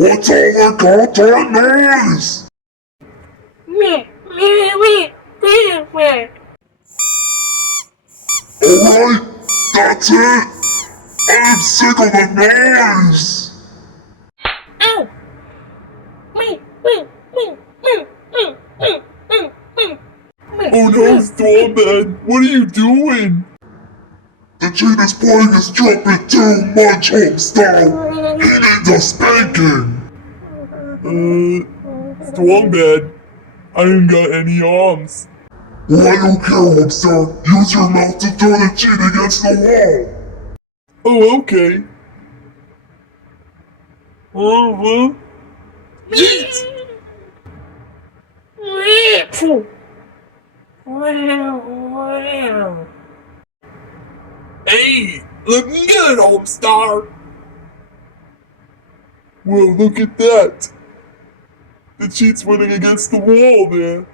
What's all that goddamn noise? Alright, that's it! I'm sick of the noise! Oh no, Stormbad, what are you doing? The kid is playing his trumpet too much, homestar! He needs a spanking! Stormbad, I ain't got any arms. Well, I don't care, homestar. Use your mouth to throw the cheat against the wall! Oh, okay. Yeet! Hey, looking good, Homestar! Whoa, look at that! The cheat's winning against the wall, man.